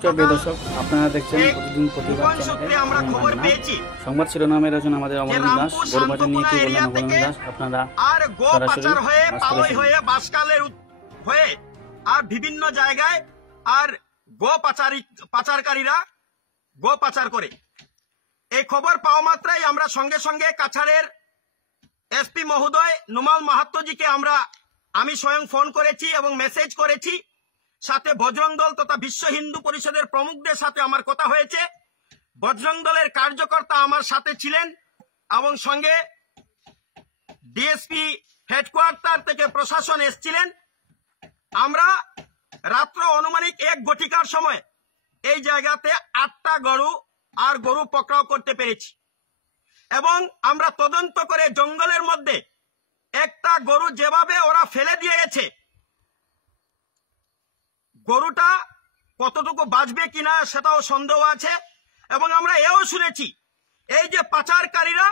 প্রিয় দর্শক, আপনারা দেখছেন প্রতিদিন প্রতিবাদ চ্যানেলে সংবাদ শিরোনামের রয়েছেন আমাদের অমরনাথ দাস। গরুবাজার নিয়ে কি বললেন অমরনাথ দাস? আপনারা আর বিভিন্ন জায়গায় আর গো পাচারকারীরা গো পাচার করে। এই খবর পাওয়া মাত্রই আমরা সঙ্গে সঙ্গে কাছাড়ের এসপি মহোদয় নুমাল মাহাত্তজিকে আমি স্বয়ং ফোন করেছি এবং মেসেজ করেছি। সাথে বজরং দল তথা বিশ্ব হিন্দু পরিষদের প্রমুখদের সাথে আমার কথা হয়েছে। বজরং দলের কার্যকর্তা আমার সাথে ছিলেন এবং সঙ্গে ডিএসপি হেডকোয়ার্টার থেকে প্রশাসন এসেছিলেন। আমরা রাত্র অনুমানিক 1 ঘটিকার সময় এই জায়গাতে 8টা গরু পকড়াও করতে পেরেছি এবং আমরা তদন্ত করে জঙ্গলের মধ্যে একটা গরু যেভাবে ওরা ফেলে দিয়ে গেছে, গরুটা কতটুকু বাঁচবে কিনা সেটাও সন্দেহ আছে। এবং আমরা এও শুনেছি এই যে পাচারকারীরা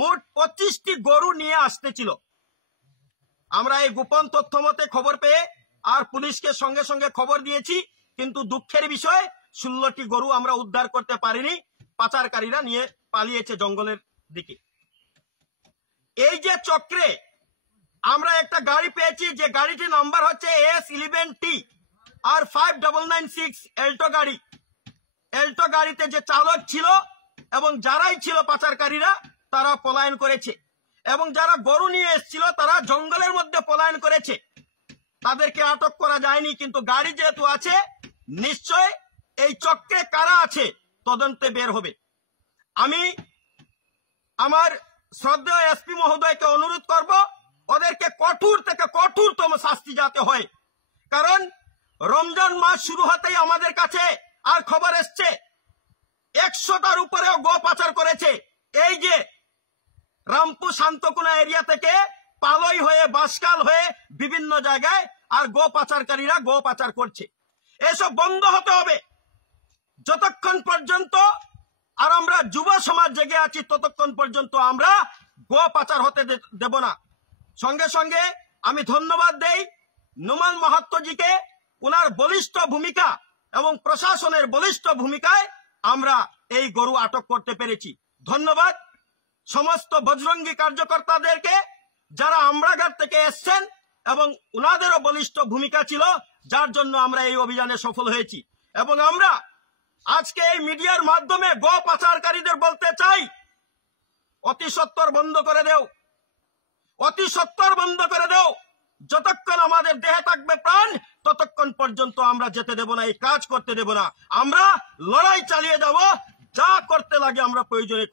মোট 25টি গরু নিয়ে আসতেছিল। আমরা এই গোপন তথ্য মতে খবর পেয়ে আর পুলিশকে সঙ্গে সঙ্গে খবর দিয়েছি, কিন্তু দুঃখের বিষয় 16টি গরু আমরা উদ্ধার করতে পারিনি। পাচারকারীরা নিয়ে পালিয়েছে জঙ্গলের দিকে। এই যে চক্রে আমরা একটা গাড়ি পেয়েছি, যে গাড়িটির নাম্বার হচ্ছে S11T আর 5996 এল্টো গাড়িতে যে চালক ছিল এবং যারাই ছিল পাচারকারীরা তারা পলায়ন করেছে এবং যারা গরু নিয়ে এসেছিল তারা জঙ্গলের মধ্যে পলায়ন করেছে। তাদেরকে আটক করা যায়নি, কিন্তু গাড়ি যেহেতু আছে নিশ্চয় এই চক্রে কারা আছে তদন্তে বের হবে। আমি আমার শ্রদ্ধেয় এসপি মহোদয়কে অনুরোধ করব ওদেরকে কঠোর থেকে কঠোরতম শাস্তি যাতে হয়। কারণ রমজান মাস শুরু হতেই আমাদের কাছে আর খবর এসছে 100টার উপরেও গো পাচার করেছে। এই যে রামপুর শান্তকুনা এরিয়া থেকে পালই হয়ে বাসকাল হয়ে বিভিন্ন জায়গায় আর গো পাচারকারীরা গো পাচার করছে। এসব বন্ধ হতে হবে। যতক্ষণ পর্যন্ত আর আমরা যুব সমাজ জেগে আছি ততক্ষণ পর্যন্ত আমরা গো পাচার হতে দেব না। সঙ্গে সঙ্গে আমি ধন্যবাদ দেই নুমাল মাহাত্তজিকে, উনার বলিষ্ঠ ভূমিকা এবং প্রশাসনের বলিষ্ঠ ভূমিকায় আমরা এই গরু আটক করতে পেরেছি। ধন্যবাদ সমস্ত বজরঙ্গী কার্যকর্তাদেরকে যারা আমরাঘাট থেকে এসছেন এবং উনাদেরও বলিষ্ঠ ভূমিকা ছিল, যার জন্য আমরা এই অভিযানে সফল হয়েছি। এবং আমরা আজকে এই মিডিয়ার মাধ্যমে গো পাচারকারীদের বলতে চাই, অতি সত্বর বন্ধ করে দেও, অতি সত্বর বন্ধ করে দেও। যতক্ষণ আমাদের দেহে থাকবে প্রাণ ততক্ষণ পর্যন্ত আমরা যেতে দেব না, এই কাজ করতে দেব না। আমরা লড়াই চালিয়ে যাব, যা করতে লাগে আমরা প্রয়োজনে